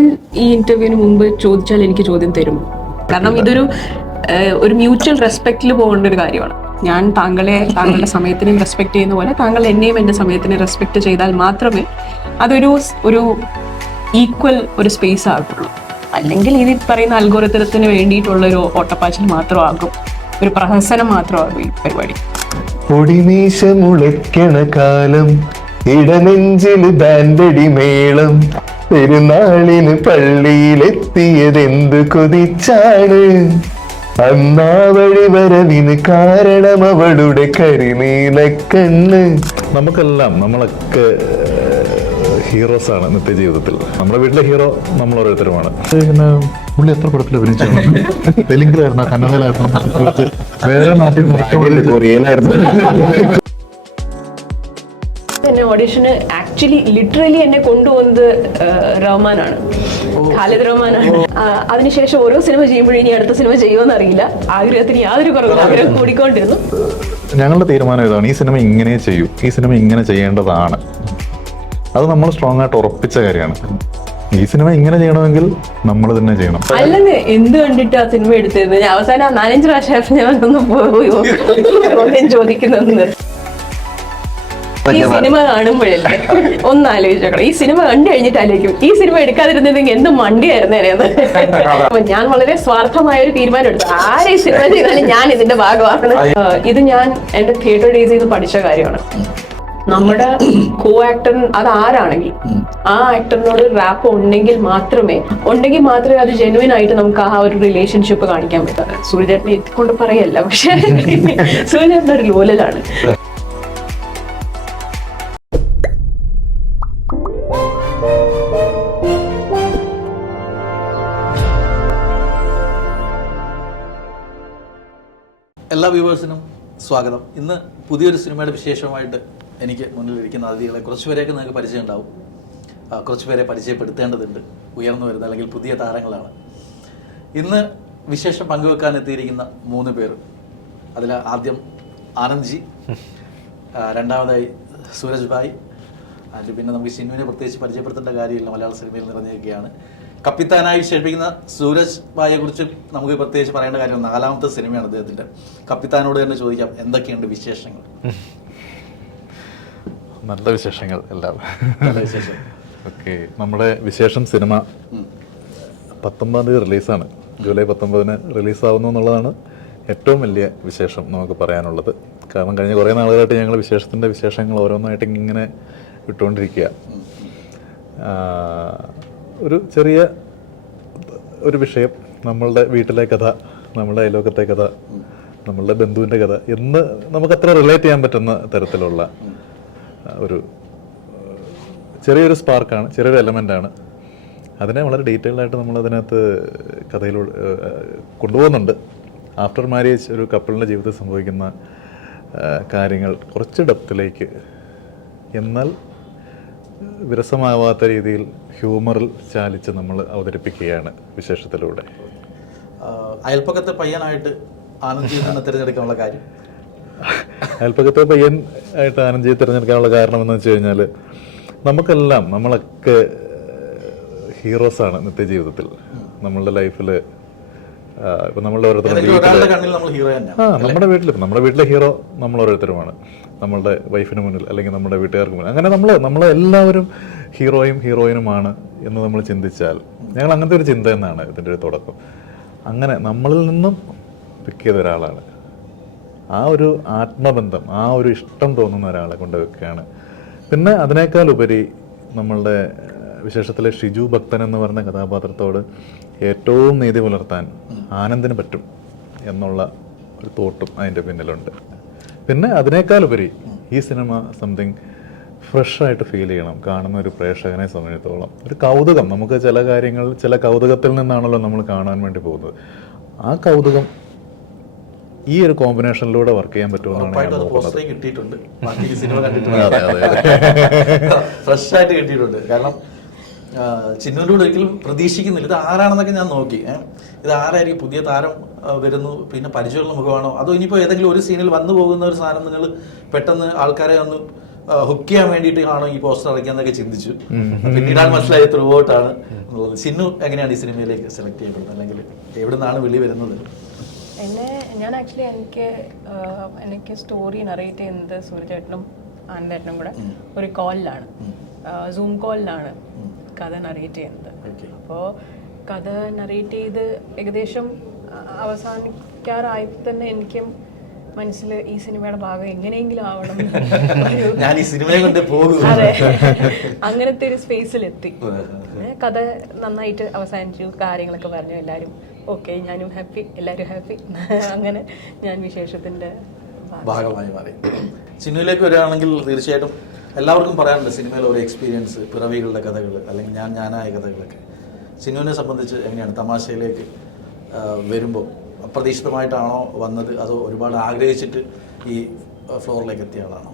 ഞാൻ ഈ ഇന്റർവ്യൂവിന് മുമ്പ് ചോദിച്ചാൽ എനിക്ക് ചോദ്യം തരും. കാരണം ഇതൊരു മ്യൂച്വൽ റെസ്പെക്റ്റിൽ പോകേണ്ട ഒരു കാര്യമാണ്. ഞാൻ താങ്കളുടെ സമയത്തിനെയും റെസ്പെക്ട് ചെയ്യുന്ന പോലെ താങ്കൾ എന്നെയും എൻ്റെ സമയത്തിനെ റെസ്പെക്ട് ചെയ്താൽ മാത്രമേ അതൊരു ഈക്വൽ ഒരു സ്പേസ് ആകുള്ളൂ. അല്ലെങ്കിൽ ഇത് പറയുന്ന അൽഗോരിതത്തിന് വേണ്ടിയിട്ടുള്ള ഒരു ഓട്ടപ്പാച്ചിൽ മാത്രമാകും, ഒരു പ്രഹസനം മാത്രമാകും ഈ പരിപാടി. പൊടിമീശ മുളയ്ക്കണ കാലം, ഇടനെഞ്ചില് ബാൻഡടി മേളം, പെരുന്നാളിന് പള്ളിയിലെത്തിയതെന്ത് കൊതിച്ചാണ്, അന്നാ വഴി വരവിന് കാരണം അവളുടെ കരിനീലക്കണ്ണ്. നമുക്കെല്ലാം നമ്മളൊക്കെ ഹീറോസ് ആണ് നിത്യജീവിതത്തിൽ. നമ്മുടെ വീട്ടിലെ ഹീറോ നമ്മൾ ഓരോരുത്തരുമാണ്. പുള്ളി എത്ര പടത്തിൽ അഭിനയിച്ചു? തെലുങ്കിലായിരുന്നു, കന്നഡയിലായിരുന്നു, വേറെ നാട്ടിൽ കൊറിയയിലായിരുന്നു. എന്നെ ഓഡിഷന് ലിറ്ററലി എന്നെ കൊണ്ടുപോകുന്നത് റഹ്മാനാണ്, ഖാലിദ് റഹ്മാനാണ്. അതിനുശേഷം ഓരോ സിനിമ ചെയ്യുമ്പോഴും ഇനി അടുത്ത സിനിമ ചെയ്യുമെന്ന് അറിയില്ല. ആഗ്രഹത്തിന് യാതൊരു കുറവില്ല, ആഗ്രഹം കൂടിക്കൊണ്ടിരുന്നു. ഞങ്ങളുടെ തീരുമാനം ഇതാണ്, ഈ സിനിമ ഇങ്ങനെ ചെയ്യൂ, ഈ സിനിമ ഇങ്ങനെ ചെയ്യേണ്ടതാണ്. അത് നമ്മൾ സ്ട്രോങ് ആയിട്ട് ഉറപ്പിച്ച കാര്യമാണ്. ഈ സിനിമ ഇങ്ങനെ ചെയ്യണമെങ്കിൽ നമ്മൾ തന്നെ ചെയ്യണം. അല്ലെന്ന് എന്ത് കണ്ടിട്ട് ആ സിനിമ എടുത്തിരുന്നു? ഞാൻ അവസാനം 4-5 പ്രാവശ്യം ഞാൻ ഒന്ന് പോയി ചോദിക്കുന്നത്. ഈ സിനിമ കാണുമ്പോഴല്ലേ ഒന്ന് ആലോചിച്ചോക്കണം. ഈ സിനിമ കണ്ടു കഴിഞ്ഞിട്ട് ആലോചിക്കും, ഈ സിനിമ എടുക്കാതിരുന്നെങ്കിൽ എന്ത് മണ്ടിയായിരുന്നേനെന്ന്. അപ്പൊ ഞാൻ വളരെ സ്വാർത്ഥമായ ഒരു തീരുമാനം എടുത്തു. ആരെ സിനിമ ചെയ്താലും ഞാൻ ഇതിന്റെ ഭാഗമാണ്. ഇത് ഞാൻ എന്റെ തിയേറ്റർ ഡേയ്സ് ചെയ്ത് പഠിച്ച കാര്യമാണ്. നമ്മുടെ കോ ആക്ടർ അത് ആരാണെങ്കിൽ ആ ആക്ടറിനോട് റാപ്പ് ഉണ്ടെങ്കിൽ മാത്രമേ അത് ജെന്യുവൻ ആയിട്ട് നമുക്ക് ആ ഒരു റിലേഷൻഷിപ്പ് കാണിക്കാൻ പറ്റും. സൂര്യചേട്ടനെ എത്തിക്കൊണ്ട് പറയല്ല, പക്ഷെ സൂര്യചേട്ടൻ ഒരു ലോലലാണ്. എല്ലാ വ്യൂവേഴ്സിനും സ്വാഗതം. ഇന്ന് പുതിയൊരു സിനിമയുടെ വിശേഷമായിട്ട് എനിക്ക് മുന്നിലിരിക്കുന്ന അതിഥികളെ കുറച്ചുപേരെയൊക്കെ നിങ്ങൾക്ക് പരിചയം ഉണ്ടാവും, കുറച്ചുപേരെ പരിചയപ്പെടുത്തേണ്ടതുണ്ട്. ഉയർന്നു വരുന്ന അല്ലെങ്കിൽ പുതിയ താരങ്ങളാണ്. ഇന്ന് വിശേഷം പങ്കുവെക്കാൻ എത്തിയിരിക്കുന്ന 3 പേർ. അതിൽ ആദ്യം ആനന്ദ്ജി, രണ്ടാമതായി സൂരജ് ഭായ്, ആൻഡ് പിന്നെ നമുക്ക് ഷിനുവിനെ പ്രത്യേകിച്ച് പരിചയപ്പെടുത്തേണ്ട കാര്യമില്ല, മലയാള സിനിമയിൽ നിറഞ്ഞിരിക്കുകയാണ്. കപ്പിത്താനായി വിശേഷിപ്പിക്കുന്ന സൂരജ് ഭായിയെ കുറിച്ച് നമുക്ക് പ്രത്യേകിച്ച് പറയേണ്ട കാര്യം, 4ാമത്തെ സിനിമയാണ് അദ്ദേഹത്തിന്റെ. കപ്പിത്താനോട് തന്നെ ചോദിക്കാം, എന്തൊക്കെയുണ്ട് വിശേഷങ്ങൾ? നല്ല വിശേഷങ്ങൾ എല്ലാം. ഓക്കെ, നമ്മുടെ വിശേഷം സിനിമ 19-ാം തീയതി റിലീസാണ്. ജൂലൈ 19-ന് റിലീസാവുന്നു എന്നുള്ളതാണ് ഏറ്റവും വലിയ വിശേഷം നമുക്ക് പറയാനുള്ളത്. കാരണം കഴിഞ്ഞ കുറേ നാളുകളായിട്ട് ഞങ്ങൾ വിശേഷത്തിൻ്റെ വിശേഷങ്ങൾ ഓരോന്നായിട്ട് ഇങ്ങനെ വിട്ടുകൊണ്ടിരിക്കുക. ഒരു ചെറിയ ഒരു വിഷയം, നമ്മളുടെ വീട്ടിലെ കഥ, നമ്മളുടെ അയൽവക്കത്തെ കഥ, നമ്മളുടെ ബന്ധുവിൻ്റെ കഥ എന്ന് നമുക്കത്ര റിലേറ്റ് ചെയ്യാൻ പറ്റുന്ന തരത്തിലുള്ള ഒരു ചെറിയൊരു സ്പാർക്കാണ്, ചെറിയൊരു എലമെൻ്റാണ്. അതിനെ വളരെ ഡീറ്റെയിൽഡ് ആയിട്ട് നമ്മളതിനകത്ത് കഥയിലൂടെ കൊണ്ടുപോകുന്നുണ്ട്. ആഫ്റ്റർ മാരേജ് ഒരു കപ്പിളിൻ്റെ ജീവിതത്തിൽ സംഭവിക്കുന്ന കാര്യങ്ങൾ കുറച്ച് ഡെപ്തിലേക്ക്, എന്നാൽ വിരസമാവാത്ത രീതിയിൽ ഹ്യൂമറിൽ ചാലിച്ച് നമ്മൾ അവതരിപ്പിക്കുകയാണ് വിശേഷത്തിലൂടെ. അയൽപ്പക്കത്തെ പയ്യനായിട്ട് ആനന്ദ്ജിയെ തിരഞ്ഞെടുക്കാനുള്ള കാര്യം? അയൽപ്പക്കത്തെ പയ്യൻ ആയിട്ട് ആനന്ദ്ജിയെ തിരഞ്ഞെടുക്കാനുള്ള കാരണം എന്ന് വെച്ച് കഴിഞ്ഞാൽ, നമ്മളൊക്കെ ഹീറോസാണ് നിത്യജീവിതത്തിൽ. നമ്മളുടെ ലൈഫിൽ ഇപ്പം നമ്മളുടെ നമ്മുടെ വീട്ടിലെ ഹീറോ നമ്മൾ ഓരോരുത്തരുമാണ്. നമ്മളുടെ വൈഫിന് മുന്നിൽ അല്ലെങ്കിൽ നമ്മുടെ വീട്ടുകാർക്ക് മുന്നിൽ, അങ്ങനെ നമ്മളെല്ലാവരും ഹീറോയിനുമാണ് എന്ന് നമ്മൾ ചിന്തിച്ചാൽ, ഞങ്ങൾ അങ്ങനത്തെ ഒരു ചിന്ത എന്നാണ് ഇതിൻ്റെ ഒരു തുടക്കം. അങ്ങനെ നമ്മളിൽ നിന്നും പിക്ക് ചെയ്ത ഒരാളാണ്. ആ ഒരു ആത്മബന്ധം, ആ ഒരു ഇഷ്ടം തോന്നുന്ന ഒരാളെ കൊണ്ട് വെക്കുകയാണ്. പിന്നെ അതിനേക്കാൾ ഉപരി നമ്മളുടെ വിശേഷത്തിലെ ഷിജു ഭക്തൻ എന്ന് പറഞ്ഞ കഥാപാത്രത്തോട് ഏറ്റവും നീതി പുലർത്താൻ ആനന്ദിന് പറ്റും എന്നുള്ള ഒരു തോട്ടും അതിൻ്റെ പിന്നിലുണ്ട്. പിന്നെ അതിനേക്കാൾ ഉപരി ഈ സിനിമ സംതിങ് ഫ്രഷായിട്ട് ഫീൽ ചെയ്യണം കാണുന്ന ഒരു പ്രേക്ഷകനെ സംബന്ധിച്ചിടത്തോളം. ഒരു കൗതുകം, നമുക്ക് ചില കൗതുകത്തിൽ നിന്നാണല്ലോ നമ്മൾ കാണാൻ വേണ്ടി പോകുന്നത്. ആ കൗതുകം ഈ ഒരു കോമ്പിനേഷനിലൂടെ വർക്ക് ചെയ്യാൻ പറ്റുമെന്നാണ് ഞാൻ നോക്കുന്നത്. കിട്ടിയിട്ടുണ്ട്, ഫ്രഷായിട്ട് കിട്ടിയിട്ടുണ്ട്. കാരണം ചിന്നുവിലൂടെ ഒരിക്കലും പ്രതീക്ഷിക്കുന്നില്ല ഇത് ആരാണെന്നൊക്കെ ഞാൻ നോക്കി. ഇത് ആരായിരിക്കും, പുതിയ താരം വരുന്നു, പിന്നെ പരിചയമുള്ള മുഖമാണോ, അതോ ഇനിയിപ്പോൾ ഏതെങ്കിലും ഒരു സീനിൽ വന്നു പോകുന്ന ഒരു സാധനം നിങ്ങൾ പെട്ടെന്ന് ആൾക്കാരെ ഒന്ന് ഹുക്ക് ചെയ്യാൻ വേണ്ടിയിട്ട് ആണോ ഈ പോസ്റ്റർ ഇറക്കിയെന്നൊക്കെ ചിന്തിച്ചു. പിന്നീടാണ് മനസ്സിലായി ത്രൂ ഔട്ടാണ് എന്നുള്ളത്. സിന്നു എങ്ങനെയാണ് ഈ സിനിമയിലേക്ക് സെലക്ട് ചെയ്യപ്പെടുന്നത്, അല്ലെങ്കിൽ എവിടെ നിന്നാണ് വിളി വരുന്നത്? ഞാൻ ആക്ച്വലി എനിക്ക് സ്റ്റോറി നറേറ്റ് ചെയ്യുന്നത് സൂര്യചേട്ടനും ആനന്ദേട്ടനും കൂടെ ഒരു കോളിലാണ്, സൂം കോളിലാണ് കഥ നറേറ്റ് ചെയ്യുന്നത്. അപ്പോൾ കഥ നറേറ്റ് ചെയ്ത് ഏകദേശം അവസാനിക്കാറായപ്പോൾ തന്നെ എനിക്കും മനസ്സിൽ ഈ സിനിമയുടെ ഭാഗം എങ്ങനെയെങ്കിലും ആവണം, ഞാൻ ഈ സിനിമയെ കൊണ്ട് പോകും, അതെ, അങ്ങനത്തെ ഒരു സ്പേസിലെത്തി. കഥ നന്നായിട്ട് അവസാനിച്ചു, കാര്യങ്ങളൊക്കെ പറഞ്ഞു, എല്ലാവരും ഓക്കെ, ഞാനും ഹാപ്പി, എല്ലാവരും ഹാപ്പി. അങ്ങനെ ഞാൻ വിശേഷത്തിന്റെ ഭാഗമായി മാറി. സിനിമയിലേക്ക് വരികയാണെങ്കിൽ തീർച്ചയായിട്ടും എല്ലാവർക്കും പറയാറുണ്ട് സിനിമയിലെ ഒരു എക്സ്പീരിയൻസ്, പിറവികളുടെ കഥകൾ അല്ലെങ്കിൽ ഞാനായ കഥകളൊക്കെ. സിനിമയെ സംബന്ധിച്ച് എങ്ങനെയാണ് തമാശയിലേക്ക് വരുമ്പോൾ അപ്രതീക്ഷിതമായിട്ടാണോ വന്നത്, അതോ ഒരുപാട് ആഗ്രഹിച്ചിട്ട് ഈ ഫ്ലോറിലേക്ക് എത്തിയ ആളാണോ?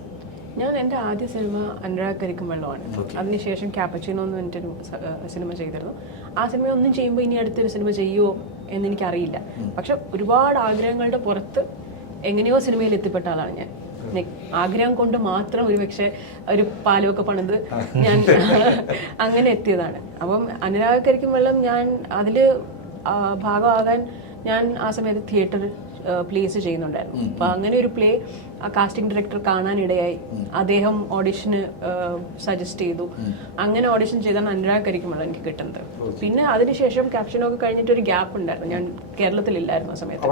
ഞാൻ എൻ്റെ ആദ്യ സിനിമ അനുരാഗ് കരിക്കും വെള്ളമാണ്. അതിനുശേഷം ക്യാപ്പച്ചിനോ എന്ന് പറഞ്ഞിട്ടൊരു സിനിമ ചെയ്തിരുന്നു. ആ സിനിമ ഒന്നും ചെയ്യുമ്പോൾ ഇനി അടുത്തൊരു സിനിമ ചെയ്യുമോ എന്നെനിക്കറിയില്ല. പക്ഷെ ഒരുപാട് ആഗ്രഹങ്ങളുടെ പുറത്ത് എങ്ങനെയോ സിനിമയിൽ എത്തിപ്പെട്ട ആളാണ് ഞാൻ. ആഗ്രഹം കൊണ്ട് മാത്രം ഒരുപക്ഷെ ഒരു പാലമൊക്കെ പണിത് ഞാൻ അങ്ങനെ എത്തിയതാണ്. അപ്പം അനുരാഗ് കരിക്കും വെള്ളം ഞാൻ അതിൽ ഭാഗമാകാൻ ഞാൻ ആ സമയത്ത് തിയേറ്ററിൽ പ്ലേസ് ചെയ്യുന്നുണ്ടായിരുന്നു. അപ്പൊ അങ്ങനെ ഒരു പ്ലേ ആ കാസ്റ്റിംഗ് ഡയറക്ടർ കാണാനിടയായി. അദ്ദേഹം ഓഡിഷന് സജസ്റ്റ് ചെയ്തു. അങ്ങനെ ഓഡിഷൻ ചെയ്താണ് അനുരാഗ് കരിക്കുമ്പോൾ എനിക്ക് കിട്ടുന്നത്. പിന്നെ അതിനുശേഷം ക്യാപ്ഷനൊക്കെ കഴിഞ്ഞിട്ട് ഒരു ഗ്യാപ്പ് ഉണ്ടായിരുന്നു. ഞാൻ കേരളത്തിലില്ലായിരുന്നു ആ സമയത്ത്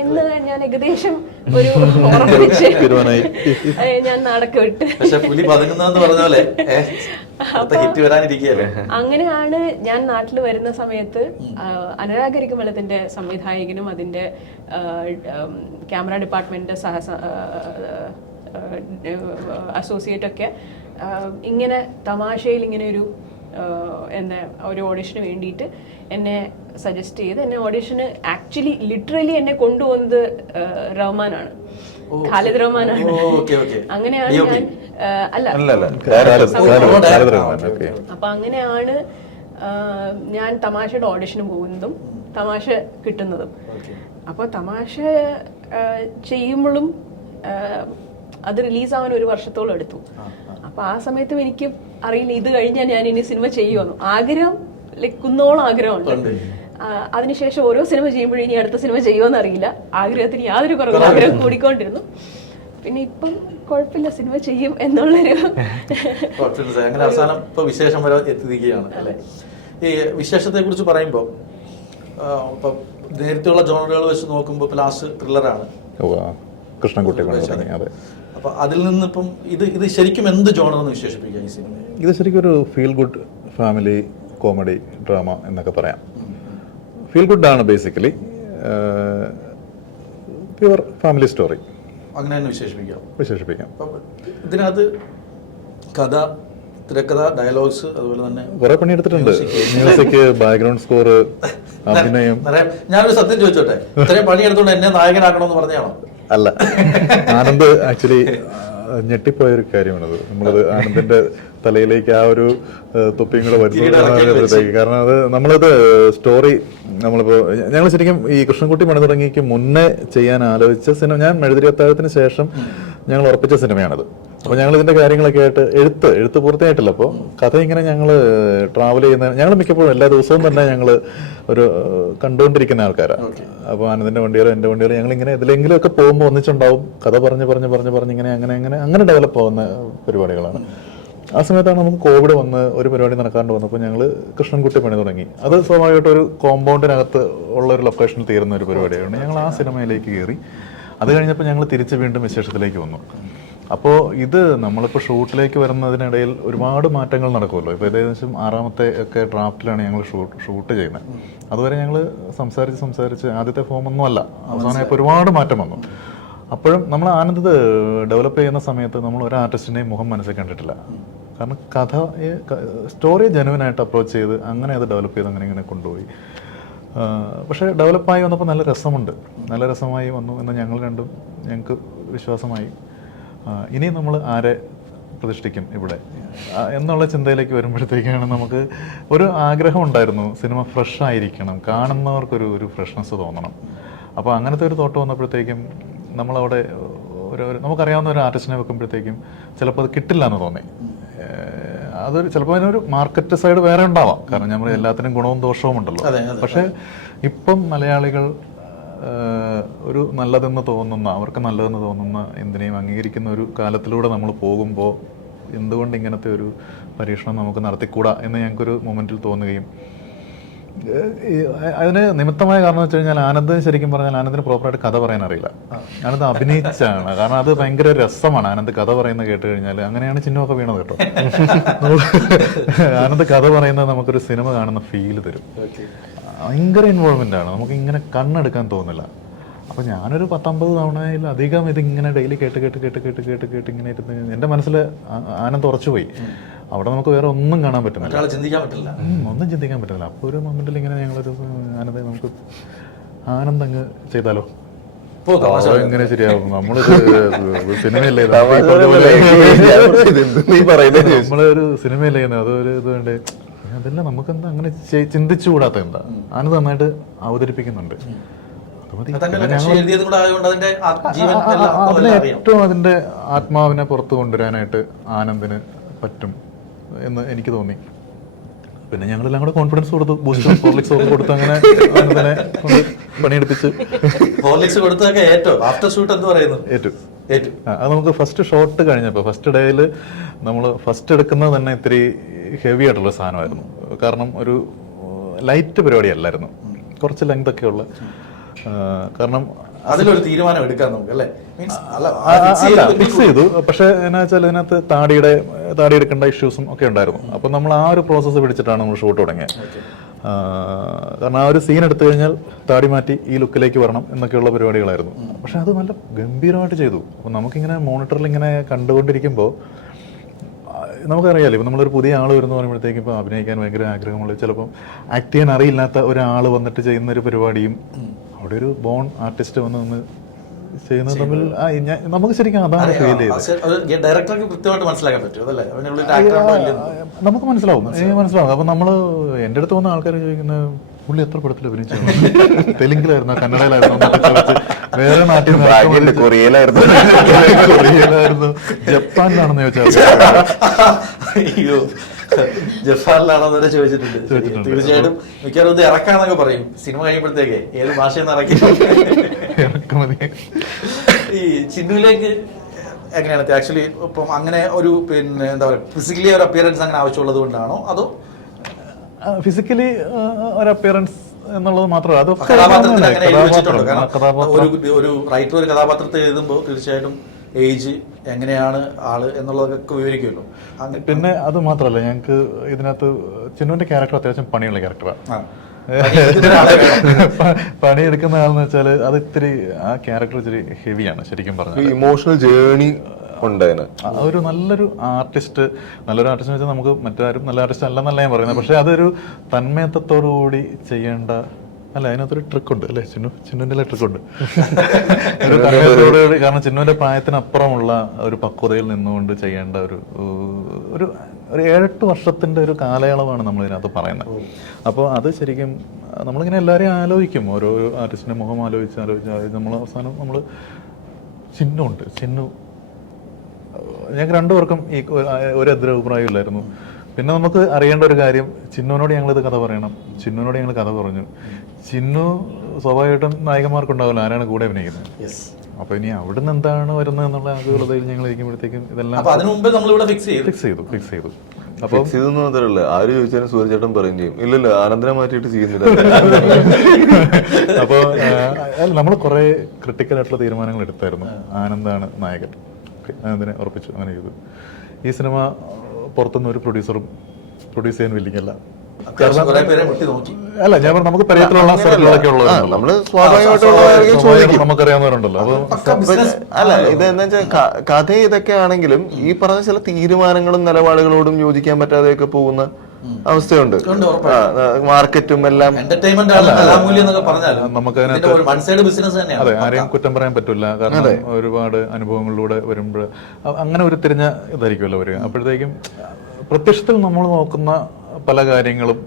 എന്ന് ഞാൻ ഏകദേശം ഒരു ഉറപ്പിച്ച് ഞാൻ നാടൊക്കെ വിട്ട്. അങ്ങനെയാണ് ഞാൻ നാട്ടിൽ വരുന്ന സമയത്ത് അനുരാഗ് കരിക്കും വെള്ളത്തിന്റെ സംവിധായകനും അതിന്റെ ക്യാമറ ഡിപ്പാർട്ട്മെന്റ് അസോസിയേറ്റ് ഒക്കെ ഇങ്ങനെ തമാശയിൽ ഇങ്ങനെ ഒരു ഓഡിഷന് വേണ്ടിയിട്ട് എന്നെ സജസ്റ്റ് ചെയ്ത് എന്നെ ഓഡിഷന് ആക്ച്വലി ലിറ്ററലി എന്നെ കൊണ്ടുപോകുന്നത് റഹ്മാനാണ്, ഖാലിദ് റഹ്മാനാണ്. അങ്ങനെയാണ് ഞാൻ അപ്പൊ അങ്ങനെയാണ് ഞാൻ തമാശയുടെ ഓഡിഷന് പോകുന്നതും തമാശ കിട്ടുന്നതും. അപ്പൊ തമാശ ചെയ്യുമ്പോഴും അത് റിലീസാവാൻ 1 വർഷത്തോളം എടുത്തു. അപ്പൊ ആ സമയത്തും എനിക്ക് അറിയില്ല ഇത് കഴിഞ്ഞാൽ ഞാൻ ഇനി സിനിമ ചെയ്യുമെന്നു. ആഗ്രഹം കുന്നോളം ആഗ്രഹമുണ്ട്. അതിനുശേഷം ഓരോ സിനിമ ചെയ്യുമ്പോഴും ഇനി അടുത്ത സിനിമ ചെയ്യുമെന്ന് അറിയില്ല. ആഗ്രഹത്തിന് യാതൊരു കുറവും, ആഗ്രഹം കൂടിക്കൊണ്ടിരുന്നു. പിന്നെ ഇപ്പം കുഴപ്പമില്ല, സിനിമ ചെയ്യും എന്നുള്ളൊരു അങ്ങനെ അവസാനം ഇപ്പൊ വിശേഷം വരെ എത്തിയിരിക്കുകയാണ് അല്ലെ. ഈ വിശേഷത്തെ കുറിച്ച് പറയുമ്പോൾ ഇപ്പൊ നേരത്തെയുള്ള ജോണറുകൾ വെച്ച് നോക്കുമ്പോൾ ലാസ്റ്റ് ത്രില്ലറാണ്, കൃഷ്ണൻകുട്ടി. അപ്പൊ അതിൽ നിന്ന് ഇപ്പം ഇത് ശരിക്കും എന്ത് ജോണറെന്ന് വിശേഷിപ്പിക്കുക ഈ സിനിമ? ഇത് ശരിക്കും ഒരു feel good family comedy drama എന്നൊക്കെ പറയാം. ഫീൽ ഗുഡ് ആണ് ബേസിക്കലി, പ്യുവർ ഫാമിലി സ്റ്റോറി അങ്ങനെ തന്നെ വിശേഷിപ്പിക്കാം. ഇതിനകത്ത് കഥ, തിരക്കഥ, ഡയലോഗ്സ്, അതുപോലെ തന്നെ കുറെ പണിയെടുത്തിട്ടുണ്ട്. മ്യൂസിക്, ബാക്ക്ഗ്രൗണ്ട് സ്കോർ, അഭിനയം. ഞാനൊരു സത്യം ചോദിച്ചോട്ടെ, ഇത്രയും പണിയെടുത്തോണ്ട് എന്നെ നായകനാക്കണമെന്ന് പറഞ്ഞാണോ? അല്ല, ആനന്ദ് ആക്ച്വലി ഞെട്ടിപ്പോയൊരു കാര്യമാണത്. നമ്മളത് ആനന്ദിന്റെ തലയിലേക്ക് ആ ഒരു തൊപ്പിയും കൂടെ വരുമ്പോഴത്തേക്ക്, കാരണം അത് നമ്മളത് സ്റ്റോറി ഞങ്ങൾ ശരിക്കും ഈ കൃഷ്ണൻകുട്ടി പണി തുടങ്ങിക്ക് മുന്നേ ചെയ്യാൻ ആലോചിച്ച സിനിമ, ഞാൻ മെഴുതിരി അത്താഴത്തിന് ശേഷം ഞങ്ങൾ ഉറപ്പിച്ച സിനിമയാണത്. അപ്പൊ ഞങ്ങൾ ഇതിന്റെ കാര്യങ്ങളൊക്കെ ആയിട്ട് എഴുത്ത് പൂർത്തിയായിട്ടില്ല. അപ്പോൾ കഥ ഇങ്ങനെ ഞങ്ങൾ ട്രാവൽ ചെയ്യുന്ന, ഞങ്ങൾ മിക്കപ്പോഴും എല്ലാ ദിവസവും തന്നെ ഞങ്ങൾ ഒരു കണ്ടുകൊണ്ടിരിക്കുന്ന ആൾക്കാരാണ്. അപ്പോൾ ആനന്ദിന്റെ വണ്ടിയാലോ എന്റെ വണ്ടിയാലോ ഞങ്ങൾ ഇങ്ങനെ ഇതിലെങ്കിലും ഒക്കെ പോകുമ്പോൾ ഒന്നിച്ചുണ്ടാവും. കഥ പറഞ്ഞ് ഇങ്ങനെ അങ്ങനെ ഡെവലപ്പ് ആവുന്ന പരിപാടികളാണ്. ആ സമയത്താണ് നമുക്ക് കോവിഡ് വന്ന് ഒരു പരിപാടി നടക്കാണ്ട് വന്നപ്പോൾ ഞങ്ങൾ കൃഷ്ണൻകുട്ടി പണി തുടങ്ങി. അത് സ്വാഭാവികമായിട്ട് ഒരു കോമ്പൗണ്ടിനകത്ത് ഉള്ള ഒരു ലൊക്കേഷനിൽ തീരുന്ന ഒരു പരിപാടിയാണ്. ഞങ്ങൾ ആ സിനിമയിലേക്ക് കയറി. അത് കഴിഞ്ഞപ്പോൾ ഞങ്ങൾ തിരിച്ച് വീണ്ടും വിശേഷത്തിലേക്ക് വന്നു. അപ്പോൾ ഇത് നമ്മളിപ്പോൾ ഷൂട്ടിലേക്ക് വരുന്നതിനിടയിൽ ഒരുപാട് മാറ്റങ്ങൾ നടക്കുമല്ലോ. ഇപ്പോൾ ഏകദേശം 6ാമത്തെ ഒക്കെ ഡ്രാഫ്റ്റിലാണ് ഞങ്ങൾ ഷൂട്ട് ചെയ്യുന്നത്. അതുവരെ ഞങ്ങൾ സംസാരിച്ച് ആദ്യത്തെ ഫോമൊന്നും അല്ല, അവസാനമായപ്പോൾ ഒരുപാട് മാറ്റം വന്നു. അപ്പോഴും നമ്മൾ ആനന്ദ് ഡെവലപ്പ് ചെയ്യുന്ന സമയത്ത് നമ്മൾ ഒരു ആർട്ടിസ്റ്റിൻ്റെയും മുഖം മനസ്സിൽ കണ്ടിട്ടില്ല. കാരണം സ്റ്റോറി ജെനുവിനായിട്ട് അപ്രോച്ച് ചെയ്ത് അങ്ങനെ അത് ഡെവലപ്പ് ചെയ്ത് അങ്ങനെ കൊണ്ടുപോയി. പക്ഷേ ഡെവലപ്പായി വന്നപ്പോൾ നല്ല രസമായി വന്നു എന്ന് ഞങ്ങൾക്ക് വിശ്വാസമായി. ഇനി നമ്മൾ ആരെ പ്രതിഷ്ഠിക്കും ഇവിടെ എന്നുള്ള ചിന്തയിലേക്ക് വരുമ്പോഴത്തേക്കാണ് നമുക്ക് ഒരു ആഗ്രഹം ഉണ്ടായിരുന്നു, സിനിമ ഫ്രഷ് ആയിരിക്കണം, കാണുന്നവർക്കൊരു ഫ്രഷ്നെസ് തോന്നണം. അപ്പോൾ അങ്ങനത്തെ ഒരു തോട്ട് വന്നപ്പോഴത്തേക്കും നമ്മളവിടെ നമുക്കറിയാവുന്ന ഒരു ആർട്ടിസ്റ്റിനെ വെക്കുമ്പോഴത്തേക്കും ചിലപ്പോൾ അത് കിട്ടില്ല എന്ന് തോന്നി. അതൊരു ചിലപ്പോൾ അതിനൊരു മാർക്കറ്റ് സൈഡ് വേറെ ഉണ്ടാവാം, കാരണം നമ്മൾ എല്ലാത്തിനും ഗുണവും ദോഷവും ഉണ്ടല്ലോ. പക്ഷേ ഇപ്പം മലയാളികൾ ഒരു നല്ലതെന്ന് തോന്നുന്ന, അവർക്ക് നല്ലതെന്ന് തോന്നുന്ന എന്തിനേയും അംഗീകരിക്കുന്ന ഒരു കാലത്തിലൂടെ നമ്മൾ പോകുമ്പോൾ എന്തുകൊണ്ട് ഇങ്ങനത്തെ ഒരു പരീക്ഷണം നമുക്ക് നടത്തിക്കൂടാ എന്ന് ഞങ്ങൾക്കൊരു മൊമെന്റിൽ തോന്നുകയും, അതിന് നിമിത്തമായ കാരണം വെച്ച് കഴിഞ്ഞാൽ ആനന്ദ് ശരിക്കും പറഞ്ഞാൽ ആനന്ദിന് പ്രോപ്പറായിട്ട് കഥ പറയാൻ അറിയില്ല. ആനന്ദ് അഭിനയിച്ചാണ്, കാരണം അത് ഭയങ്കര രസമാണ് ആനന്ദ് കഥ പറയുന്നത് കേട്ട് കഴിഞ്ഞാൽ. അങ്ങനെയാണ് ചിഹ്നമൊക്കെ വീണത് കേട്ടോ. ആനന്ദ് കഥ പറയുന്നത് നമുക്കൊരു സിനിമ കാണുന്ന ഫീല് തരും. ഭയങ്കര ഇൻവോൾവ്മെന്റ് ആണ്, നമുക്ക് ഇങ്ങനെ കണ്ണെടുക്കാൻ തോന്നില്ല. അപ്പൊ ഞാനൊരു 10-50 തവണയിലധികം ഇതിങ്ങനെ ഡെയിലി കേട്ട് കേട്ട് കേട്ട് കേട്ട് കേട്ട് കേട്ട് ഇങ്ങനെ ഇരുന്ന് എന്റെ മനസ്സിൽ ആനന്ദ് ഉറച്ചുപോയി. അവിടെ നമുക്ക് വേറെ ഒന്നും കാണാൻ പറ്റുന്നില്ല, ഒന്നും ചിന്തിക്കാൻ പറ്റുന്നില്ല. അപ്പോൾ ഒരു മൊമെന്റിൽ ഇങ്ങനെ ഞങ്ങളൊരു ആനന്ദ് നമുക്ക് ആനന്ദ് അങ്ങ് ചെയ്താലോ, എങ്ങനെ ശരിയാവും, നമ്മളൊരു സിനിമയല്ലേ, നമ്മളൊരു സിനിമയല്ലേ അതൊരു ഇത് വേണ്ടേ, അതെല്ലാം നമുക്കെന്താ അങ്ങനെ ചിന്തിച്ചുകൂടാത്ത എന്താ. ആനന്ദ് നന്നായിട്ട് അവതരിപ്പിക്കുന്നുണ്ട്. ഏറ്റവും അതിന്റെ ആത്മാവിനെ പുറത്തു കൊണ്ടുവരാനായിട്ട് ആനന്ദിന് പറ്റും എന്ന് എനിക്ക് തോന്നി. പിന്നെ ഞങ്ങളെല്ലാം കൂടെ കോൺഫിഡൻസ് കൊടുത്തു, ബൂസ്റ്റർ ഹോർലിക്സ് ഒക്കെ കൊടുത്ത് അങ്ങനെ ആനന്ദിനെ പണിയെടുപ്പിച്ച്. അത് നമുക്ക് ഫസ്റ്റ് ഷോട്ട് കഴിഞ്ഞപ്പോൾ, ഫസ്റ്റ് ഡേയിൽ നമ്മൾ ഫസ്റ്റ് എടുക്കുന്നത് തന്നെ ഇത്തിരി ഹെവി ആയിട്ടുള്ള സാധനമായിരുന്നു. കാരണം ഒരു ലൈറ്റ് പരിപാടി അല്ലായിരുന്നു, കുറച്ച് ലെങ്ത് ഒക്കെ ഉള്ള. കാരണം അതിലൊരു തീരുമാനം എടുക്കാൻ നമുക്ക് അല്ലേ, ഫിക്സ് ചെയ്തു. പക്ഷെ എന്നാ വെച്ചാൽ ഇതിനകത്ത് താടി എടുക്കേണ്ട ഇഷ്യൂസും ഒക്കെ ഉണ്ടായിരുന്നു. അപ്പൊ നമ്മൾ ആ ഒരു പ്രോസസ്സ് പിടിച്ചിട്ടാണ് നമ്മൾ ഷൂട്ട് തുടങ്ങിയത്. കാരണം ആ ഒരു സീൻ എടുത്തു കഴിഞ്ഞാൽ താടി മാറ്റി ഈ ലുക്കിലേക്ക് വരണം എന്നൊക്കെയുള്ള പരിപാടികളായിരുന്നു. പക്ഷെ അത് നല്ല ഗംഭീരമായിട്ട് ചെയ്തു. അപ്പൊ നമുക്കിങ്ങനെ മോണിറ്ററിൽ ഇങ്ങനെ കണ്ടുകൊണ്ടിരിക്കുമ്പോൾ നമുക്കറിയാലോ, ഇപ്പം നമ്മളൊരു പുതിയ ആൾ വരുന്ന പറയുമ്പോഴത്തേക്കും ഇപ്പോൾ അഭിനയിക്കാൻ ഭയങ്കര ആഗ്രഹമുള്ള, ചിലപ്പം ആക്ട് ചെയ്യാൻ അറിയില്ലാത്ത ഒരാൾ വന്നിട്ട് ചെയ്യുന്ന ഒരു പരിപാടിയും അവിടെ ഒരു ബോൺ ആർട്ടിസ്റ്റ് വന്ന് നിന്ന് ചെയ്യുന്നത് തമ്മിൽ നമുക്ക് ശരിക്കും അതാണ് ഫീൽ ചെയ്തത്. നമുക്ക് മനസ്സിലാവും. അപ്പൊ നമ്മള് എൻ്റെ അടുത്ത് വന്ന ആൾക്കാർ ചോദിക്കുന്നത് പുള്ളി എത്ര പടത്തിൽ അഭിനയിച്ചു, തെലുങ്കിലായിരുന്നോ കന്നഡയിലായിരുന്നോ എന്നൊക്കെ ചോദിച്ച്, വേറെ നാട്ടിൽ കൊറിയയിലായിരുന്നു, ജപ്പാനിലാണെന്ന് ചോദിച്ചാൽ ജപ്പാനിലാണോ ചോദിച്ചിട്ടുണ്ട്. തീർച്ചയായിട്ടും മിക്കവാറും ഇത് ഇറക്കാന്നൊക്കെ പറയും സിനിമ കഴിയുമ്പോഴത്തേക്ക്, ഏത് ഭാഷയെന്ന് ഇറക്കി. ഈ ചിന്നുവിലേക്ക് എങ്ങനെയാണ് ആക്ച്വലി ഇപ്പം അങ്ങനെ ഒരു പിന്നെ എന്താ പറയുക ഫിസിക്കലി ഒരു അപ്പിയറൻസ് അങ്ങനെ ആവശ്യമുള്ളത് കൊണ്ടാണോ, അതോ ഫിസിക്കലി ഒരു അപ്പിയറൻസ് എന്നുള്ളത് മാത്രമല്ല, അതൊക്കെ ഒരു റൈറ്റർ ഒരു കഥാപാത്രത്തെ എഴുതുമ്പോൾ തീർച്ചയായിട്ടും ഏജ് എങ്ങനെയാണ് ആള് എന്നുള്ളതൊക്കെ വിവരിക്കുമല്ലോ. പിന്നെ അത് മാത്രമല്ല, ഞങ്ങൾക്ക് ഇതിനകത്ത് ചിന്നുവിന്റെ ക്യാരക്ടർ അത്യാവശ്യം പണിയുള്ള ക്യാരക്ടറാണ്. പണിയെടുക്കുന്ന ആളെന്ന് വെച്ചാൽ അത് ഇത്തിരി ആ ക്യാരക്ടർ ഇത്തിരി ഹെവിയാണ് ശരിക്കും പറഞ്ഞാൽ. ഇമോഷണൽ ജേർണി ഉണ്ടായിരുന്നു. ഒരു നല്ലൊരു ആർട്ടിസ്റ്റ് വെച്ചാൽ നമുക്ക് മറ്റാരും നല്ല ആർട്ടിസ്റ്റ് അല്ലെന്നല്ല ഞാൻ പറയുന്നത്, പക്ഷെ അതൊരു തന്മയത്വത്തോടു കൂടി ചെയ്യേണ്ട, അല്ല അതിനകത്തൊരു ട്രിക്കുണ്ട് അല്ലേ, ചിന്നുവിന്റെ ട്രിക്കുണ്ട് ഒരു തന്മയത്തോടുകൂടി. കാരണം ചിന്നുവിന്റെ പ്രായത്തിനപ്പുറമുള്ള ഒരു പക്വതയിൽ നിന്നുകൊണ്ട് ചെയ്യേണ്ട ഒരു 7-8 വർഷത്തിന്റെ ഒരു കാലയളവാണ് നമ്മൾ ഇതിനകത്ത് പറയുന്നത്. അപ്പോൾ അത് ശരിക്കും നമ്മളിങ്ങനെ എല്ലാവരെയും ആലോചിക്കും, ഓരോ ആർട്ടിസ്റ്റിന്റെ മുഖം ആലോചിച്ച് നമ്മൾ അവസാനം നമ്മൾ ചിന്നു ഞങ്ങൾക്ക് രണ്ടുപേർക്കും ഈ ഒരു എതിരഭിപ്രായം ഇല്ലായിരുന്നു. പിന്നെ നമുക്ക് അറിയേണ്ട ഒരു കാര്യം, ചിന്നുവിനോട് ഞങ്ങളിത് കഥ പറയണം, ചിന്നുവിനോട് ഞങ്ങൾ കഥ പറഞ്ഞു. ചിന്നു സ്വാഭാവികമായിട്ടും നായകന്മാർക്കുണ്ടാവില്ല, ആരാണ് കൂടെ അഭിനയിക്കുന്നത്. അപ്പൊ ഇനി അവിടുന്ന് എന്താണ് വരുന്നത് എന്നുള്ള ആഗ്രഹത്തിൽ ഞങ്ങൾ ഇരിക്കുമ്പോഴത്തേക്കും ഇതെല്ലാം ഫിക്സ് ചെയ്തു. അപ്പൊ മാത്രമല്ല, ആര് ചോദിച്ചാലും സൂര്യചേട്ടൻ പറയും ചെയ്യും, ഇല്ലല്ലോ ആനന്ദനെ മാറ്റിയിട്ട് ചെയ്യുന്നില്ല. അപ്പൊ നമ്മൾ കുറെ ക്രിട്ടിക്കൽ ആയിട്ടുള്ള തീരുമാനങ്ങൾ എടുത്തായിരുന്നു. ആനന്ദാണ് നായകൻ, ആനന്ദിനെ ഉറപ്പിച്ചു, അങ്ങനെ ചെയ്തു. ഈ സിനിമ പുറത്തുനിന്ന് ഒരു പ്രൊഡ്യൂസറും പ്രൊഡ്യൂസ് ചെയ്യാൻ വില്ലിങ്ങല്ല. അല്ല ഞാൻ പറഞ്ഞു, നമുക്ക് പരിചയത്തിലുള്ള സ്ഥലങ്ങളൊക്കെ ഉള്ളത് നമുക്കറിയാവുന്നവരുണ്ടല്ലോ. അല്ല ഇതെന്താ വെച്ചാൽ കഥ ഇതൊക്കെ ആണെങ്കിലും ഈ പറഞ്ഞ ചില തീരുമാനങ്ങളും നിലപാടുകളോടും യോജിക്കാൻ പറ്റാതെയൊക്കെ പോകുന്ന അവസ്ഥയുണ്ട്. മാർക്കറ്റും എല്ലാം അതെ, ആരെയും കുറ്റം പറയാൻ പറ്റില്ല. കാരണം ഒരുപാട് അനുഭവങ്ങളിലൂടെ വരുമ്പോൾ അങ്ങനെ ഒരു തിരിഞ്ഞ ഇതായിരിക്കുമല്ലോ വരിക. അപ്പോഴത്തേക്കും പ്രത്യക്ഷത്തിൽ നമ്മൾ നോക്കുന്ന പല കാര്യങ്ങളും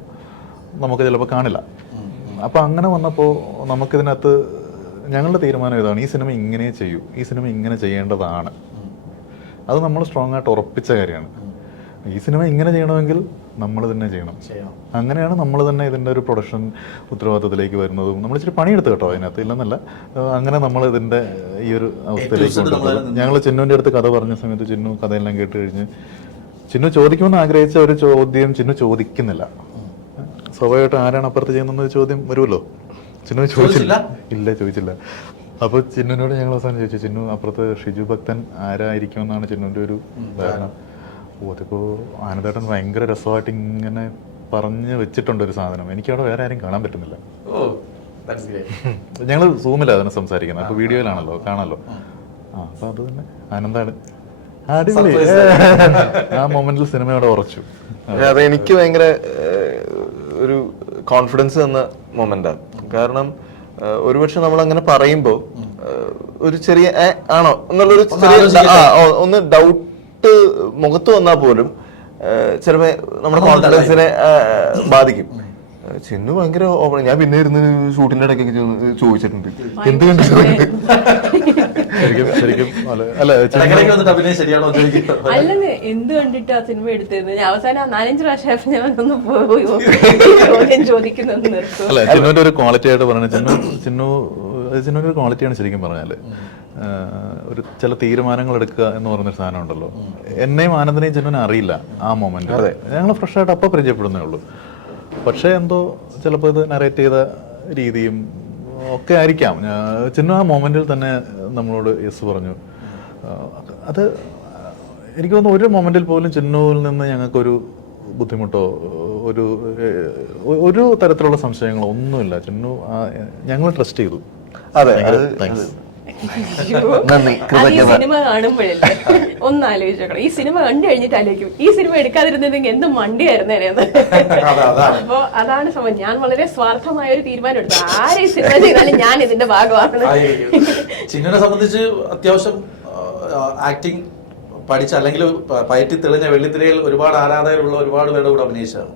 നമുക്ക് ചിലപ്പോൾ കാണില്ല. അപ്പൊ അങ്ങനെ വന്നപ്പോൾ നമുക്കിതിനകത്ത് ഞങ്ങളുടെ തീരുമാനം ഇതാണ്, ഈ സിനിമ ഇങ്ങനെ ചെയ്യൂ, ഈ സിനിമ ഇങ്ങനെ ചെയ്യേണ്ടതാണ്. അത് നമ്മൾ സ്ട്രോങ് ആയിട്ട് ഉറപ്പിച്ച കാര്യമാണ്. ഈ സിനിമ ഇങ്ങനെ ചെയ്യണമെങ്കിൽ നമ്മൾ തന്നെ ചെയ്യണം. അങ്ങനെയാണ് നമ്മൾ തന്നെ ഇതിൻ്റെ ഒരു പ്രൊഡക്ഷൻ ഉത്തരവാദിത്തത്തിലേക്ക് വരുന്നതും. നമ്മൾ ഇച്ചിരി പണിയെടുത്ത് കേട്ടോ അതിനകത്ത്, ഇല്ലെന്നല്ല. അങ്ങനെ നമ്മൾ ഇതിൻ്റെ ഈ ഒരു അവസ്ഥയിലേക്ക് കൊണ്ടുവന്നത്. ഞങ്ങൾ ചിന്നുവിൻ്റെ അടുത്ത് കഥ പറഞ്ഞ സമയത്ത് ചിന്നു കഥയെല്ലാം കേട്ട് കഴിഞ്ഞ് ചിന്നു ചോദിക്കുമെന്ന് ആഗ്രഹിച്ച ഒരു ചോദ്യം ചിന്നു ചോദിക്കുന്നില്ല. സ്വാഭാവികമായിട്ട് ആരാണ് അപ്പുറത്ത് ചെയ്യുന്നതെന്നൊരു ചോദ്യം വരുമല്ലോ. ചിന്നു ചോദിച്ചില്ല. ഇല്ല, ചോദിച്ചില്ല. അപ്പോൾ ചിന്നുവിനോട് ഞങ്ങൾ അവസാനം ചോദിച്ചു, ചിന്നു അപ്പുറത്ത് ഷിജു ഭക്തൻ ആരായിരിക്കുമെന്നാണ് ചിന്നുവിൻ്റെ ഒരു ധാരണ. അതിപ്പോൾ ആനന്ദേട്ടൻ ഭയങ്കര രസമായിട്ട് ഇങ്ങനെ പറഞ്ഞ് വെച്ചിട്ടുണ്ട് ഒരു സാധനം. എനിക്കവിടെ വേറെ ആരും കാണാൻ പറ്റുന്നില്ല. ഞങ്ങൾ സൂമിലാണ് അതിനെ സംസാരിക്കുന്നത്, അപ്പോൾ വീഡിയോയിലാണല്ലോ കാണാമല്ലോ. അപ്പോൾ അത് തന്നെ ആനന്ദാണ്. അടിപൊളി. ആ മൊമെന്റിൽ സിനിമയോടെ ഉറച്ചു. അത് എനിക്ക് ഭയങ്കര ഒരു കോൺഫിഡൻസ് തന്ന മൊമെന്റാണ്. കാരണം ഒരുപക്ഷെ നമ്മൾ അങ്ങനെ പറയുമ്പോൾ ഒരു ചെറിയ ആണോ എന്നുള്ളൊരു ചെറിയ ഒന്ന് ഡൗട്ട് മുഖത്ത് വന്നാൽ പോലും ചിലപ്പോ നമ്മുടെ കോൺഫിഡൻസിനെ ബാധിക്കും. ചിന്നു ഭയങ്കര ഓപ്പൺ. ഞാൻ പിന്നെ ഇരുന്ന് ഷൂട്ടിന്റെ ഇടയ്ക്കൊക്കെ ചോദിച്ചിട്ടുണ്ട് എന്ത് കണ്ടു. അല്ലെന്ന് എന്ത് കണ്ടിട്ട് ആ സിനിമ എടുത്തിരുന്നത്. ഞാൻ അവസാനം 4-5 പ്രാവശ്യം ഞാൻ ഒന്ന് പോയി ചോദിക്കുന്നത് നിർത്തും. അല്ല, ചിന്നുവിന്റെ ഒരു ക്വാളിറ്റി ആയിട്ട് പറഞ്ഞത് ചിന്നുവിന്റെ ഒരു ക്വാളിറ്റിയാണ് ശരിക്കും പറഞ്ഞാല്. ഒരു ചില തീരുമാനങ്ങൾ എടുക്കുക എന്ന് പറയുന്നൊരു സാധനം ഉണ്ടല്ലോ. എന്നെയും ആനന്ദിനെയും ചിന്നുവിനെ അറിയില്ല ആ മൊമെന്റ്. ഞങ്ങൾ ഫ്രഷ് ആയിട്ട് അപ്പം പരിചയപ്പെടുന്നേ ഉള്ളൂ. പക്ഷേ എന്തോ ചിലപ്പോൾ ഇത് നറേറ്റ് ചെയ്ത രീതിയും ഒക്കെ ആയിരിക്കാം. ചിന്നു ആ മൊമെന്റിൽ തന്നെ നമ്മളോട് യെസ് പറഞ്ഞു. അത് എനിക്ക് തോന്നുന്നു ഒരു മൊമെന്റിൽ പോലും ചിന്നുവിൽ നിന്ന് ഞങ്ങൾക്കൊരു ബുദ്ധിമുട്ടോ ഒരു തരത്തിലുള്ള സംശയങ്ങളോ ഒന്നുമില്ല. ചിന്നു ഞങ്ങൾ ട്രസ്റ്റ് ചെയ്തു. അതെ, ഈ സിനിമ കാണുമ്പോഴല്ലേ ഒന്ന് ആലോചിച്ചോക്കണം. ഈ സിനിമ കണ്ടു കഴിഞ്ഞിട്ട് ആലോചിക്കും, ഈ സിനിമ എടുക്കാതിരുന്നെങ്കിൽ എന്ത് മണ്ടിയായിരുന്നേനെന്ന്. അപ്പൊ അതാണ് സംഭവം. ഞാൻ വളരെ സ്വാർത്ഥമായ ഒരു തീരുമാനം എടുത്തു. ആരെ സിനിമ ചെയ്താലും ഞാൻ ഇതിന്റെ ഭാഗമാണ്. ചിന്നുവിനെ സംബന്ധിച്ച് അത്യാവശ്യം ആക്ടിങ് പഠിച്ച അല്ലെങ്കിൽ പയറ്റി തെളിഞ്ഞ വെള്ളിത്തിരയിൽ ഒരുപാട് ആരാധകരുള്ള ഒരുപാട് പേരുടെ കൂടെ അഭിനയിച്ചതാണ്.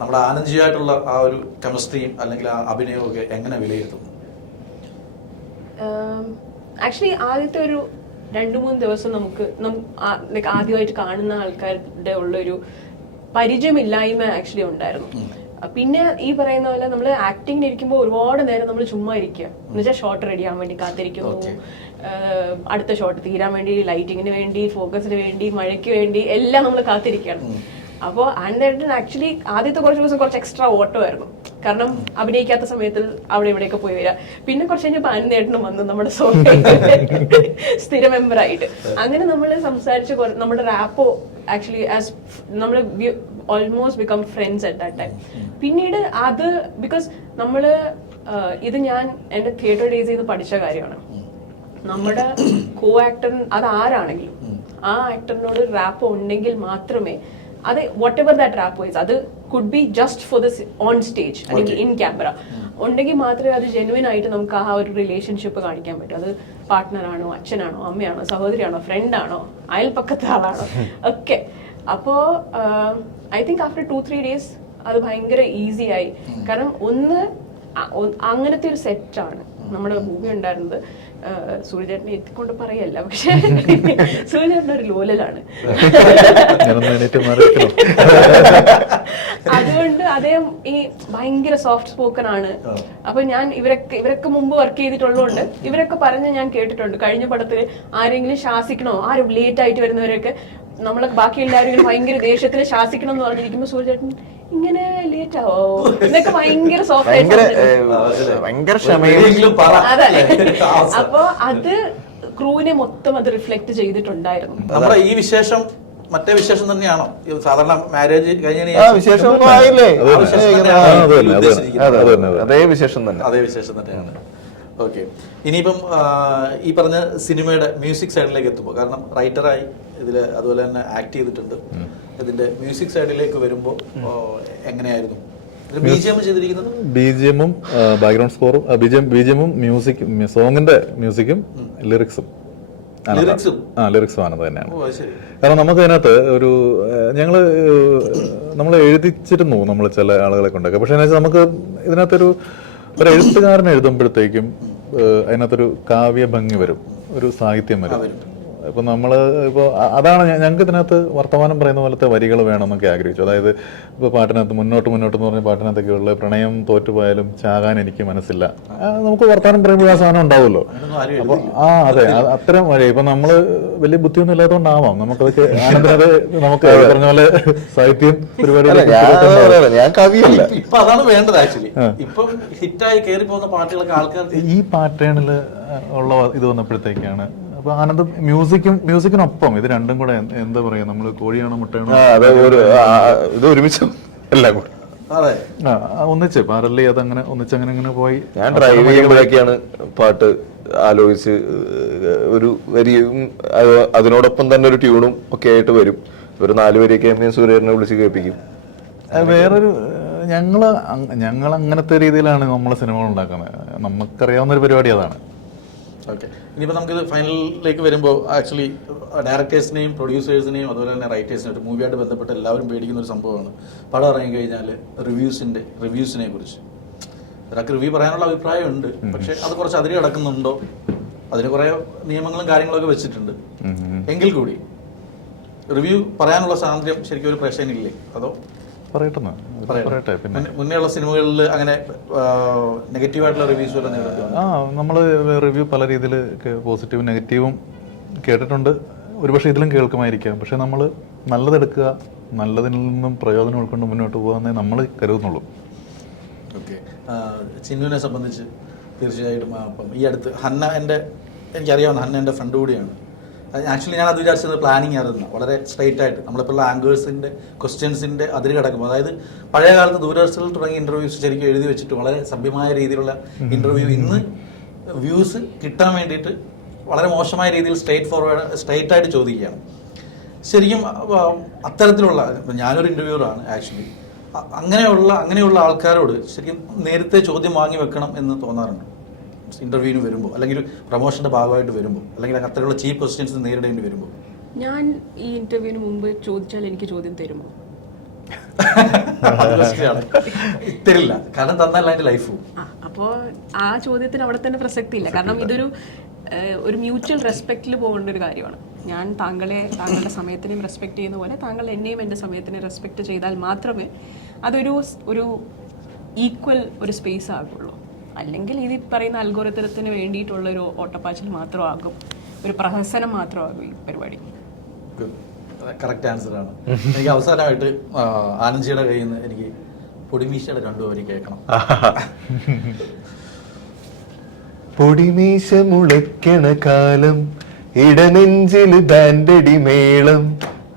നമ്മുടെ ആനന്ദ്ജിയായിട്ടുള്ള ആ ഒരു കെമിസ്ട്രിയും അല്ലെങ്കിൽ ആ അഭിനയവും ഒക്കെ എങ്ങനെ വിലയിരുത്തുന്നു? ആക്ച്വലി ആദ്യത്തെ ഒരു 2-3 ദിവസം നമുക്ക് ആദ്യമായിട്ട് കാണുന്ന ആൾക്കാരുടെ ഉള്ളൊരു പരിചയമില്ലായ്മ ആക്ച്വലി ഉണ്ടായിരുന്നു. പിന്നെ ഈ പറയുന്ന പോലെ നമ്മൾ ആക്ടിങ്ങിന് ഇരിക്കുമ്പോൾ ഒരുപാട് നേരം നമ്മൾ ചുമ്മാ ഇരിക്കുക. എന്നുവെച്ചാൽ ഷോട്ട് റെഡി ആവാൻ വേണ്ടി കാത്തിരിക്കുന്നു, അടുത്ത ഷോട്ട് തീരാൻ വേണ്ടി, ലൈറ്റിങ്ങിന് വേണ്ടി, ഫോക്കസിന് വേണ്ടി, മഴയ്ക്ക് വേണ്ടി എല്ലാം നമ്മൾ കാത്തിരിക്കുകയാണ്. അപ്പോൾ ആനന്ദേട്ടൻ ആക്ച്വലി ആദ്യത്തെ കുറച്ച് ദിവസം കുറച്ച് എക്സ്ട്രാ ഓട്ടമായിരുന്നു. കാരണം അഭിനയിക്കാത്ത സമയത്തിൽ അവിടെ ഇവിടെയൊക്കെ പോയി വരിക. പിന്നെ കുറച്ച് കഴിഞ്ഞപ്പോൾ ആനന്ദേട്ടനും വന്നു നമ്മുടെ സ്ഥിര മെമ്പറായിട്ട്. അങ്ങനെ നമ്മൾ സംസാരിച്ച് നമ്മുടെ റാപ്പോ ആക്ച്വലി ആസ് നമ്മൾ almost become friends at that time. പിന്നീട് അത് ബിക്കോസ് നമ്മള് ഇത് ഞാൻ എൻ്റെ തിയേറ്റർ ഡേയ്സ് ചെയ്ത് പഠിച്ച കാര്യമാണ്. നമ്മുടെ കോ ആക്ടർ അത് ആരാണെങ്കിലും ആ ആക്ടറിനോട് റാപ്പ് ഉണ്ടെങ്കിൽ മാത്രമേ അത് whatever that rap is, അത് could be just for the on stage അല്ലെങ്കിൽ ഇൻ ക്യാമറ ഉണ്ടെങ്കിൽ മാത്രമേ അത് ജെനുവിൻ ആയിട്ട് നമുക്ക് ആ ഒരു റിലേഷൻഷിപ്പ് കാണിക്കാൻ പറ്റൂ. അത് പാർട്ട്ണറാണോ, അച്ഛനാണോ, അമ്മയാണോ, സഹോദരിയാണോ, ഫ്രണ്ടാണോ, അയൽപ്പക്കത്തെ ആളാണോ ഒക്കെ. അപ്പോ ഐ തിങ്ക് ആഫ്റ്റർ 2-3 days അത് ഭയങ്കര ഈസി ആയി. കാരണം അങ്ങനത്തെ ഒരു സെറ്റാണ് നമ്മുടെ മൂവി ഉണ്ടായിരുന്നത്. സൂര്യചേട്ടനെ എത്തിക്കൊണ്ട് പറയല്ല, പക്ഷെ സൂര്യചേട്ടൻ ഒരു ലോലലാണ്. അതുകൊണ്ട് അദ്ദേഹം ഈ ഭയങ്കര സോഫ്റ്റ് സ്പോക്കൺ ആണ്. അപ്പൊ ഞാൻ ഇവരൊക്കെ മുമ്പ് വർക്ക് ചെയ്തിട്ടുള്ളതുകൊണ്ട് ഇവരൊക്കെ പറഞ്ഞ് ഞാൻ കേട്ടിട്ടുണ്ട്. കഴിഞ്ഞ പടത്തില് ആരെങ്കിലും ശാസിക്കണോ, ആരും ലേറ്റ് ആയിട്ട് വരുന്നവരൊക്കെ നമ്മളെ ബാക്കി എല്ലാവരും ഭയങ്കര ദേഷ്യത്തിന് ശാസിക്കണം എന്ന് പറഞ്ഞിരിക്കുമ്പോ സൂര്യചേട്ടൻ ഇങ്ങനെ ലേറ്റ് ആവോ എന്നൊക്കെ ഭയങ്കര സോഫ്റ്റ് ആയിട്ട്. അപ്പൊ അത് ക്രൂവിനെ മൊത്തം അത് റിഫ്ലക്ട് ചെയ്തിട്ടുണ്ടായിരുന്നു. നമ്മുടെ ഈ വിശേഷം മറ്റേ വിശേഷം തന്നെയാണോ? സാധാരണ മാരേജ് കഴിഞ്ഞ അതേ വിശേഷം തന്നെയാണ്. ഓക്കെ, ഇനിയിപ്പം ഈ പറഞ്ഞ സിനിമയുടെ മ്യൂസിക് സൈഡിലേക്ക് എത്തുമ്പോൾ, കാരണം റൈറ്ററായി ഇതിൽ അതുപോലെ തന്നെ ആക്ട് ചെയ്തിട്ടുണ്ട്, ഇതിന്റെ മ്യൂസിക് സൈഡിലേക്ക് വരുമ്പോൾ എങ്ങനെയായിരുന്നു ചെയ്തിരിക്കുന്നത്? ബിജിഎമ്മും ബാക്ക്ഗ്രൗണ്ട് സ്കോറും, ബിജിഎമ്മും മ്യൂസിക്, സോങ്ങിന്റെ മ്യൂസിക്കും ലിറിക്സും ആനത് തന്നെയാണ്. കാരണം നമുക്ക് അതിനകത്ത് ഒരു നമ്മൾ എഴുതിച്ചിരുന്നു നമ്മൾ ചില ആളുകളെ കൊണ്ടൊക്കെ. പക്ഷെ നമുക്ക് ഇതിനകത്തൊരു ഒരു എഴുത്തുകാരൻ എഴുതുമ്പോഴത്തേക്കും അതിനകത്തൊരു കാവ്യ ഭംഗി വരും, ഒരു സാഹിത്യം വരും. ഇപ്പൊ നമ്മള് ഇപ്പൊ അതാണ് ഞങ്ങൾക്ക് ഇതിനകത്ത് വർത്തമാനം പറയുന്ന പോലത്തെ വരികൾ വേണമെന്നൊക്കെ ആഗ്രഹിച്ചു. അതായത് ഇപ്പൊ പാട്ടിനകത്ത് മുന്നോട്ട് മുന്നോട്ട് എന്ന് പറഞ്ഞ പാട്ടിനകത്തൊക്കെ ഉള്ള പ്രണയം തോറ്റുപോയാലും ചാകാൻ എനിക്ക് മനസ്സില്ല, നമുക്ക് വർത്തമാനം പറയുമ്പോൾ ആ സാധനം ഉണ്ടാവുമല്ലോ. അപ്പൊ അതെ, അത്തരം വഴി ഇപ്പൊ നമ്മള് വലിയ ബുദ്ധിയൊന്നും ഇല്ലാത്തതുകൊണ്ടാവാം നമുക്കതൊക്കെ ആനന്ദനത് നമുക്ക് പറഞ്ഞ പോലെ സാഹിത്യം ഒരുപാട്. ഞാൻ കവിയല്ല. ഇപ്പൊ അതാണ് വേണ്ടത് ആക്ച്വലി. ഇപ്പം ഹിറ്റായി കയറി പോകുന്ന പാട്ടുകളൊക്കെ ആൾക്കാർക്ക് ഈ പാറ്റേണില് ഉള്ള ഇത് വന്നപ്പോഴത്തേക്കാണ്. അപ്പൊ ആനന്ദ് മ്യൂസിക്കിനൊപ്പം ഇത് രണ്ടും കൂടെ എന്താ പറയാ, നമ്മള് കോഴിയാണോ മുട്ടയാണോ ഇത് ഒരുമിച്ച് എല്ലാം കൂടെ ഒന്നിച്ച് പാരലി അതങ്ങനെ ഒന്നിച്ചങ്ങനെ അങ്ങനെ പോയി. ഞാൻ ഡ്രൈവ് ചെയ്യുമ്പോഴൊക്കെയാണ് പാട്ട് ആലോചിച്ച് ഒരു വരിയും അതിനോടൊപ്പം തന്നെ ഒരു ട്യൂണും ഒക്കെ ആയിട്ട് വരും. ഒരു 4 വരിയൊക്കെ എം എ സൂര്യനെ വിളിച്ച് കേൾപ്പിക്കും. വേറൊരു ഞങ്ങൾ അങ്ങനത്തെ രീതിയിലാണ് നമ്മളെ സിനിമകൾ ഉണ്ടാക്കുന്നത്. നമുക്കറിയാവുന്ന ഒരു പരിപാടി അതാണ്. ഓക്കെ, ഇനിയിപ്പോൾ നമുക്കിത് ഫൈനലിലേക്ക് വരുമ്പോൾ ആക്ച്വലി ഡയറക്ടേഴ്സിനെയും പ്രൊഡ്യൂസേഴ്സിനെയും അതുപോലെ തന്നെ റൈറ്റേഴ്സിനെയും ഒരു മൂവിയായിട്ട് ബന്ധപ്പെട്ട് എല്ലാവരും പേടിക്കുന്ന ഒരു സംഭവമാണ് പടം ഇറങ്ങിക്കഴിഞ്ഞാൽ റിവ്യൂസിനെ കുറിച്ച്. ഒരാൾക്ക് റിവ്യൂ പറയാനുള്ള അഭിപ്രായമുണ്ട്, പക്ഷെ അത് കുറച്ച് അതിര് കിടക്കുന്നുണ്ടോ, അതിന് കുറേ നിയമങ്ങളും കാര്യങ്ങളൊക്കെ വെച്ചിട്ടുണ്ട്. എങ്കിൽ കൂടി റിവ്യൂ പറയാനുള്ള സ്വാതന്ത്ര്യം ശരിക്കും ഒരു പ്രശ്നമില്ലേ? അതോ പറയട്ടെ. പിന്നെ മുന്നേയുള്ള സിനിമകളിൽ അങ്ങനെ നെഗറ്റീവായിട്ടുള്ള റിവ്യൂസ് വല്ല നമ്മൾ റിവ്യൂ പല രീതിയിൽ പോസിറ്റീവും നെഗറ്റീവും കേട്ടിട്ടുണ്ട്. ഒരുപക്ഷെ ഇതിലും കേൾക്കുമായിരിക്കാം. പക്ഷെ നമ്മൾ നല്ലതെടുക്കുക, നല്ലതിൽ നിന്നും പ്രയോജനം ഉൾക്കൊണ്ട് മുന്നോട്ട് പോകാമെന്നേ നമ്മൾ കരുതുന്നുള്ളൂ. ഓക്കെ, ചിന്നുവിനെ സംബന്ധിച്ച് തീർച്ചയായിട്ടും അപ്പം ഈ അടുത്ത് ഹന്ന എനിക്കറിയാവുന്ന ഹന്ന എൻ്റെ ഫ്രണ്ട് കൂടിയാണ്. ആക്ച്വലി ഞാൻ അത് വിചാരിച്ചത് പ്ലാനിങ് ആയിരുന്നു. വളരെ സ്ട്രൈറ്റ് ആയിട്ട് നമ്മളിപ്പോൾ ആങ്കേഴ്സിൻ്റെ ക്വസ്റ്റ്യൻസിൻ്റെ അതിര് കിടക്കുമ്പോൾ, അതായത് പഴയ കാലത്ത് ദൂരദർശനിൽ തുടങ്ങിയ ഇൻ്റർവ്യൂസ് ശരിക്കും എഴുതി വെച്ചിട്ട് വളരെ സഭ്യമായ രീതിയിലുള്ള ഇൻ്റർവ്യൂ ഇന്ന് വ്യൂസ് കിട്ടാൻ വേണ്ടിയിട്ട് വളരെ മോശമായ രീതിയിൽ സ്ട്രൈറ്റ് ആയിട്ട് ചോദിക്കുകയാണ്. ശരിക്കും അത്തരത്തിലുള്ള ഞാനൊരു ഇൻ്റർവ്യൂറാണ് ആക്ച്വലി. അങ്ങനെയുള്ള ആൾക്കാരോട് ശരിക്കും നേരത്തെ ചോദ്യം വാങ്ങി വെക്കണം എന്ന് തോന്നാറുണ്ട് ഇന്റർവ്യൂവിന് വരുമ്പോൾ, അല്ലെങ്കിൽ പ്രൊമോഷന്റെ ഭാഗമായിട്ട് വരുമ്പോൾ, അല്ലെങ്കിൽ അത്തരമുള്ള ചീപ്പ് ക്വസ്റ്റ്യൻസ് നേരിടേണ്ടി വരുമ്പോൾ. ഞാൻ ഈ ഇന്റർവ്യൂവിന് മുമ്പ് ചോദിച്ചാൽ എനിക്ക് ചോദ്യം തരുമോ? തരില്ല, കാരണം തന്നല്ല അതിന്റെ ലൈഫ്. അപ്പോൾ ആ ചോദ്യത്തിന് അവിടെ തന്നെ പ്രസക്തി ഇല്ല. കാരണം ഇതൊരു മ്യൂച്വൽ റെസ്പെക്റ്റിൽ പോകേണ്ട ഒരു കാര്യമാണ്. ഞാൻ താങ്കളുടെ സമയത്തിനെയും റെസ്പെക്ട് ചെയ്യുന്ന പോലെ താങ്കൾ എന്നെയും എൻ്റെ സമയത്തിനെ റെസ്പെക്ട് ചെയ്താൽ മാത്രമേ അതൊരു ഈക്വൽ ഒരു സ്പേസ് ആകുള്ളൂ. അല്ലെങ്കിൽ ഇത് പറയുന്ന അൽഗോരിതത്തിന് വേണ്ടിയിട്ടുള്ളൊരു ഓട്ടപ്പാച്ചിൽ മാത്രമാകും, ഒരു പ്രഹസനം മാത്രമാകും ഈ പരിപാടി. കറക്റ്റ് ആൻസർ ആണ്. എനിക്ക് അവസാനമായിട്ട് ആനന്ദ്ജിയുടെ കയ്യിൽ നിന്ന് എനിക്ക് പൊടിമീശയുടെ 2 വരി കേൾക്കണം. പൊടിമീശ മുളയ്ക്കണ കാലം, ഇടനെഞ്ചില് ബാൻഡടി മേളം,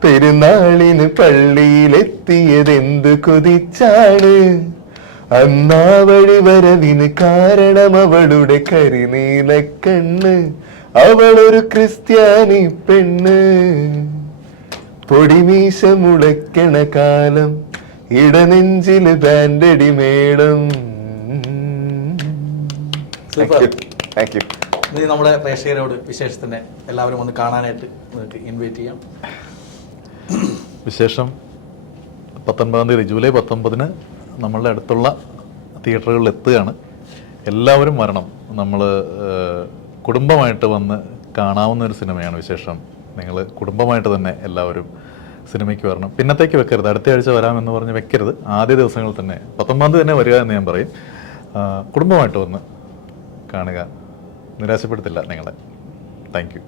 പെരുന്നാളിന് പള്ളിയിലെത്തിയതെന്ത് കൊതിച്ചാണ്, അന്നാ വഴി വരവിന് കാരണം അവളുടെ കരിനീലക്കണ്ണ്, അവളൊരു ക്രിസ്ത്യാനി പെണ്ണ്. പൊടിമീശ മുളയ്ക്കണ കാലം, ഇടനെഞ്ചില് ബാൻഡടി മേളം. ഇനി നമ്മുടെ പ്രേക്ഷകരോട് വിശേഷത്തിന്റെ എല്ലാവരും ഒന്ന് കാണാനായിട്ട് നിങ്ങൾക്ക് ഇൻവൈറ്റ് ചെയ്യാം. വിശേഷം 19-ാം തീയതി ജൂലൈ 19-ന് നമ്മളുടെ അടുത്തുള്ള തിയേറ്ററുകളിൽ എത്തുകയാണ്. എല്ലാവരും വരണം. നമ്മൾ കുടുംബമായിട്ട് വന്ന് കാണാവുന്ന ഒരു സിനിമയാണ് വിശേഷം. നിങ്ങൾ കുടുംബമായിട്ട് തന്നെ എല്ലാവരും സിനിമയ്ക്ക് വരണം. പിന്നത്തേക്ക് വെക്കരുത്, അടുത്ത ആഴ്ച വരാമെന്ന് പറഞ്ഞ് വെക്കരുത്. ആദ്യ ദിവസങ്ങളിൽ തന്നെ 19-ാം തീയതി തന്നെ വരിക എന്ന് ഞാൻ പറയും. കുടുംബമായിട്ട് വന്ന് കാണുക, നിരാശപ്പെടുത്തില്ല നിങ്ങളെ. Thank you.